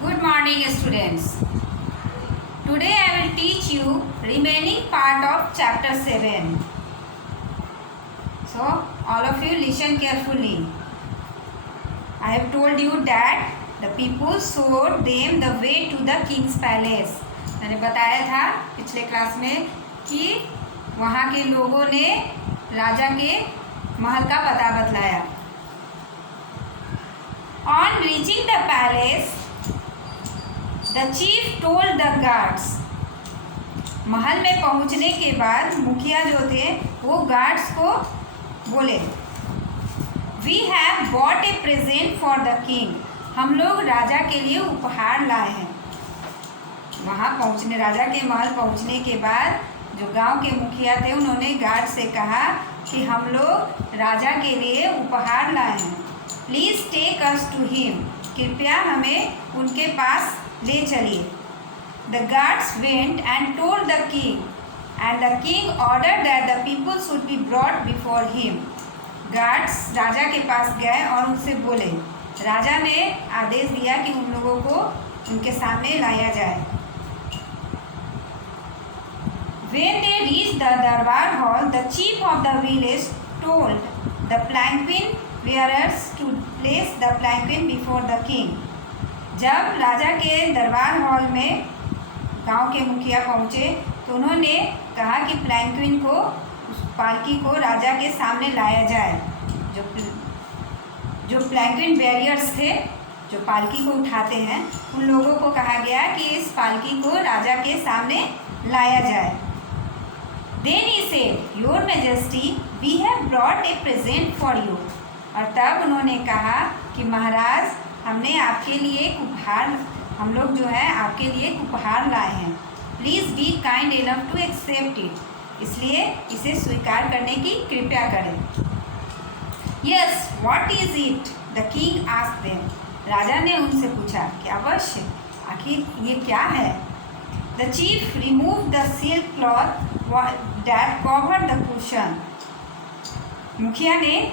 Good morning, students. Today I will teach you remaining part of chapter 7. So all of you listen carefully. I have told you that the people showed them the way to the king's palace. मैंने बताया था पिछले class में कि वहाँ के लोगों ने राजा के महल का पता बतलाया. On reaching the palace, the chief told the guards. महल में पहुंचने के बाद मुखिया जो थे वो गार्ड्स को बोले, We have bought a present for the king. हम लोग राजा के लिए उपहार लाए हैं. वहाँ पहुँचने राजा के महल पहुँचने के बाद जो गांव के मुखिया थे उन्होंने गार्ड से कहा कि हम लोग राजा के लिए उपहार लाए हैं. Please take us to him. कृपया हमें उनके पास ले चलिए. The guards went and told the king and the king order that the people should be brought before him. Guards राजा के पास गए और उनसे बोले, राजा ने आदेश दिया कि उन लोगों को उनके सामने लाया जाए. When they reached the दरबार hall, the chief of the village told the palanquin bearers to place the palanquin before the king. जब राजा के दरबार हॉल में गांव के मुखिया पहुंचे तो उन्होंने कहा कि palanquin को उस पालकी को राजा के सामने लाया जाए. जो palanquin बैरियर्स थे जो पालकी को उठाते हैं उन लोगों को कहा गया कि इस पालकी को राजा के सामने लाया जाए. Then he said, Your Majesty, we have brought a present for you. और तब उन्होंने कहा कि महाराज हमने आपके लिए एक उपहार हम लोग जो है आपके लिए एक उपहार लाए हैं. Please be kind enough to accept it. इसलिए इसे स्वीकार करने की कृपया करें. Yes, what is it? The king asked them. राजा ने उनसे पूछा कि अवश्य आखिर ये क्या है. The chief remove the silk cloth that cover the cushion. मुखिया ने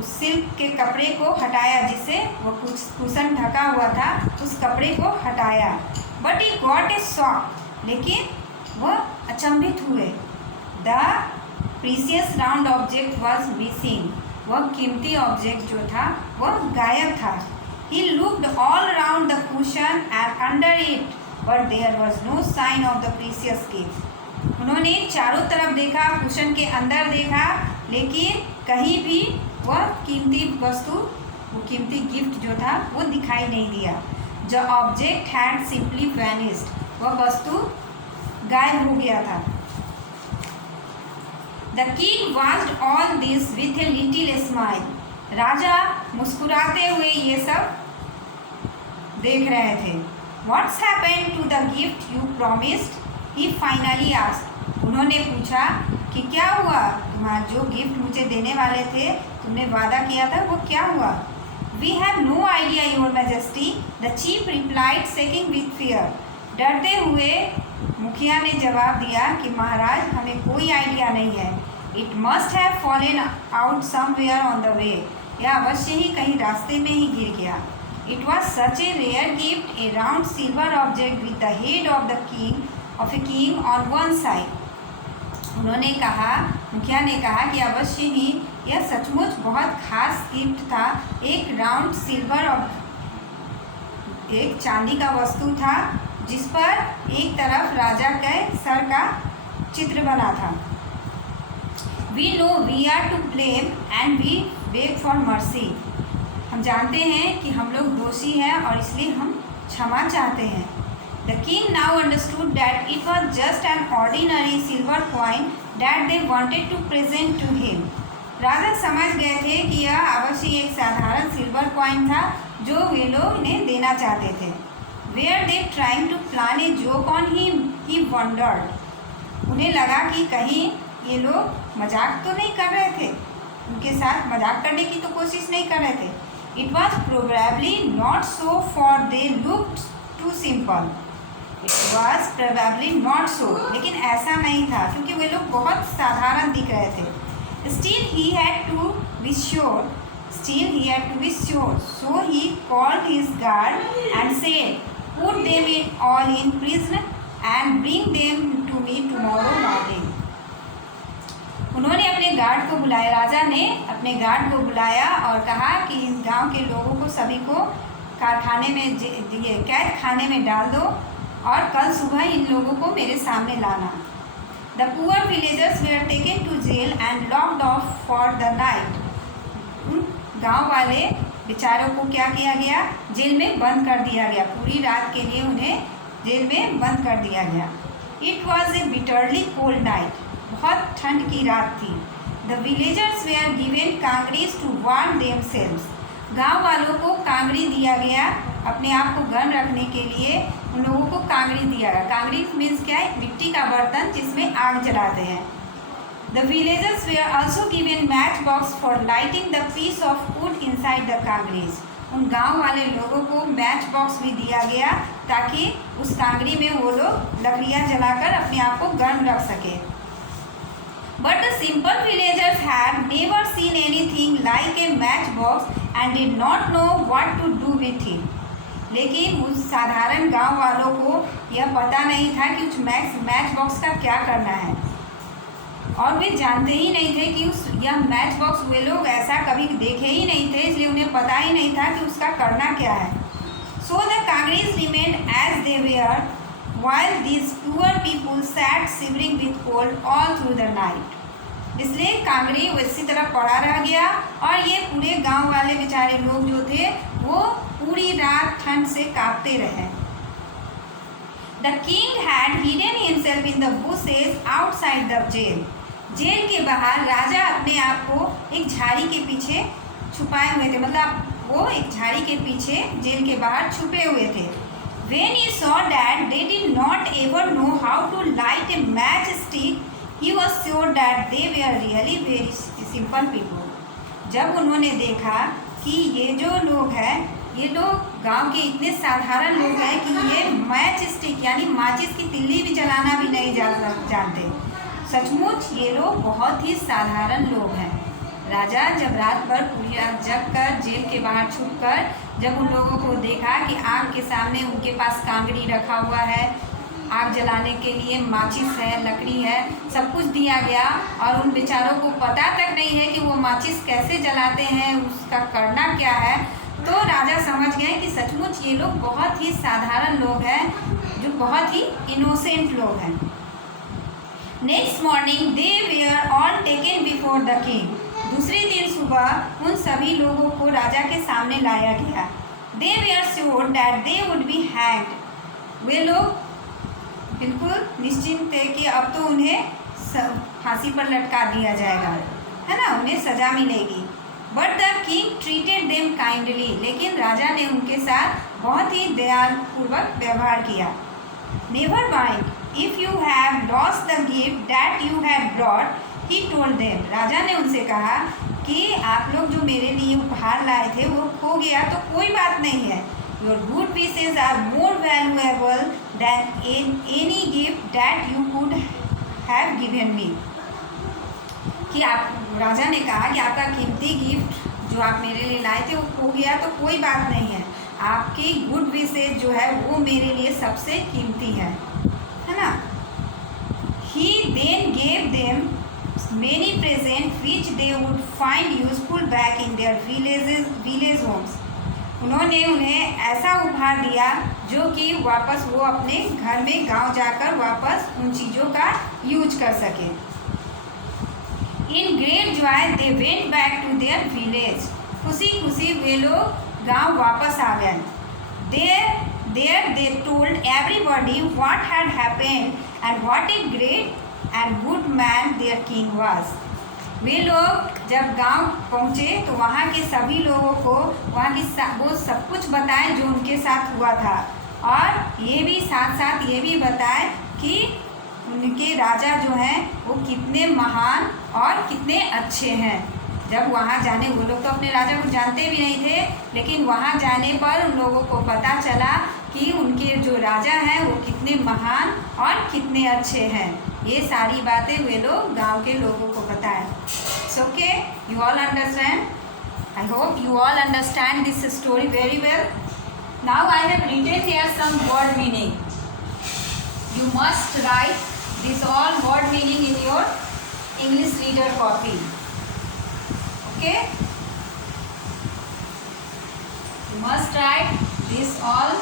उस सिल्क के कपड़े को हटाया जिससे वो कुछ कुशन ढका हुआ था. उस कपड़े को हटाया. But he got a shock. लेकिन वह अचंभित हुए. The precious round object was missing. वह कीमती ऑब्जेक्ट जो था वह गायब था. He looked all around the cushion and under it but there was no sign of the precious gift. उन्होंने चारों तरफ देखा, कुशन के अंदर देखा, लेकिन कहीं भी वह कीमती वस्तु वो कीमती गिफ्ट जो था वो दिखाई नहीं दिया. The object had simply vanished. वह वस्तु गायब हो गया था. The king watched all this with a little smile. राजा मुस्कुराते हुए ये सब देख रहे थे. What's happened to the gift you promised? He finally asked. उन्होंने पूछा कि क्या हुआ, तुम्हारा जो गिफ्ट मुझे देने वाले थे तुमने वादा किया था वो क्या हुआ. We have no idea your majesty. The chief replied shaking with fear. डरते हुए मुखिया ने जवाब दिया कि महाराज हमें कोई आइडिया नहीं है. It must have fallen out somewhere on the way. यह अवश्य ही कहीं रास्ते में ही गिर गया. It was such a rare gift, a round silver object with the head of a king on one side. उन्होंने कहा मुखिया ने कहा कि अवश्य ही यह सचमुच बहुत खास गिफ्ट था. एक राउंड सिल्वर एक चांदी का वस्तु था जिस पर एक तरफ राजा के सर का चित्र बना था. We know we are to blame and we beg for mercy. हम जानते हैं कि हम लोग दोषी हैं और इसलिए हम क्षमा चाहते हैं. The king now understood that it was just an ordinary silver coin that they wanted to present to him. राजा समझ गए थे कि यह अवश्य एक साधारण सिल्वर कॉइन था जो वे लोग इन्हें देना चाहते थे. Were they trying to plan a joke on him? He wondered. उन्हें लगा कि कहीं ये लोग मजाक तो नहीं कर रहे थे, उनके साथ मजाक करने की तो कोशिश नहीं कर रहे थे. It was probably not so, for they looked too simple. It was probably not so. लेकिन ऐसा नहीं था क्योंकि वे लोग बहुत साधारण दिख रहे थे. Still he had to be sure Still he had to be sure. So he called his guard and said, "Put them all in prison and bring them to me tomorrow morning." उन्होंने अपने guard को बुलाया, राजा ने अपने guard को बुलाया और कहा कि इन गांव के लोगों को सभी को कारखाने में कैद खाने में डाल दो और कल सुबह इन लोगों को मेरे सामने लाना। The poor villagers were taken to jail and locked off for the night. गांव वाले बेचारों को क्या किया गया? जेल में बंद कर दिया गया। पूरी रात के लिए उन्हें जेल में बंद कर दिया गया। It was a bitterly cold night. बहुत ठंड की रात थी। The villagers were given kangris to warm themselves. गांव वालों को कांगरी दिया गया अपने आप को गर्म रखने के लिए। उन लोगों को कांगरी दिया गया। कांगरी मीन्स क्या है? मिट्टी का बर्तन जिसमें आग जलाते हैं। The villagers were also given match box for lighting the piece of wood inside the kangris. उन गांव वाले लोगों को मैच बॉक्स भी दिया गया ताकि उस कांगरी में वो लोग लकड़ियाँ जलाकर अपने आप को गर्म रख सके। But the simple villagers had never seen anything like a matchbox and did not know what to do with it. लेकिन उस साधारण गांव वालों को यह पता नहीं था कि उस मैच बॉक्स का क्या करना है और वे जानते ही नहीं थे कि यह मैच बॉक्स वे लोग ऐसा कभी देखे ही नहीं थे, इसलिए उन्हें पता ही नहीं था कि उसका करना क्या है। So the Kangris remained as they were while these poor people sat shivering with cold all through the night. इसलिए कांगरी उसी तरह पड़ा रह गया और ये पूरे गांव वाले बेचारे लोग जो थे वो पूरी रात ठंड से कांपते रहे। The king had hidden himself in the bushes outside the jail. Jail के बाहर राजा अपने आप को एक झाड़ी के पीछे छुपाए हुए थे, मतलब वो एक झाड़ी के पीछे जेल के बाहर छुपे हुए थे। When he saw that they did not ever know how to light a matchstick, he was sure that they were really very simple people. जब उन्होंने देखा कि ये जो लोग हैं, ये लोग गांव के इतने साधारण लोग हैं कि ये मैच स्टिक यानी माचिस की तिल्ली भी जलाना भी नहीं जानते। सचमुच ये लोग बहुत ही साधारण लोग हैं। राजा जब रात भर पूरी रात जग कर जेल के बाहर छुपकर जब उन लोगों को देखा कि आग के सामने उनके पास कांगड़ी रखा हुआ है, आग जलाने के लिए माचिस है, लकड़ी है, सब कुछ दिया गया और उन बेचारों को पता तक नहीं है कि वो माचिस कैसे जलाते हैं, उसका करना क्या है, तो राजा समझ गए कि सचमुच ये लोग बहुत ही साधारण लोग हैं, जो बहुत ही इनोसेंट लोग हैं। Next morning they were all taken before the king. दूसरे दिन सुबह उन सभी लोगों को राजा के सामने लाया गया। They were sure that they would be hanged. वे लोग बिल्कुल निश्चिंत थे कि अब तो उन्हें फांसी पर लटका दिया जाएगा, है ना, उन्हें सज़ा मिलेगी। But the king treated them kindly. लेकिन राजा ने उनके साथ बहुत ही दयापूर्वक व्यवहार किया। Never mind if you have lost the gift that you have brought, he told them. राजा ने उनसे कहा कि आप लोग जो मेरे लिए उपहार लाए थे वो खो गया तो कोई बात नहीं है। Your good wishes are more valuable than any gift that you could have given me. कि आप, राजा ने कहा कि आपका कीमती गिफ्ट जो आप मेरे लिए लाए थे वो खो गया तो कोई बात नहीं है, आपकी गुड विशेज जो है वो मेरे लिए सबसे कीमती है ना। He then gave them many presents which they would find useful back in their village homes. उन्होंने उन्हें ऐसा उपहार दिया जो कि वापस वो अपने घर में गांव जाकर वापस उन चीज़ों का यूज कर सके। In great joy they went back to their village. खुशी खुशी वे लोग गांव वापस आ गए। There they told everybody what had happened and what a great and good man their king was. वे लोग जब गांव पहुँचे तो वहाँ के सभी लोगों को वहाँ की वो सब कुछ बताए जो उनके साथ हुआ था और ये भी साथ साथ ये भी बताए कि उनके राजा जो हैं वो कितने महान और कितने अच्छे हैं। जब वहाँ जाने, वो लोग तो अपने राजा को जानते भी नहीं थे, लेकिन वहाँ जाने पर उन लोगों को पता चला कि उनके जो राजा हैं वो कितने महान और कितने अच्छे हैं। ये सारी बातें वे लोग गांव के लोगों को बताएं। So okay, you all understand. I hope you all understand this story very well. Now I have written here some word meaning. You must write this all word meaning in your English reader copy. Okay? You must write this all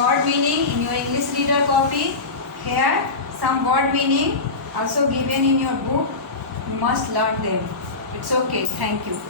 word meaning in your English reader copy. Here some word meaning also given in your book. You must learn them. It's okay. Thank you.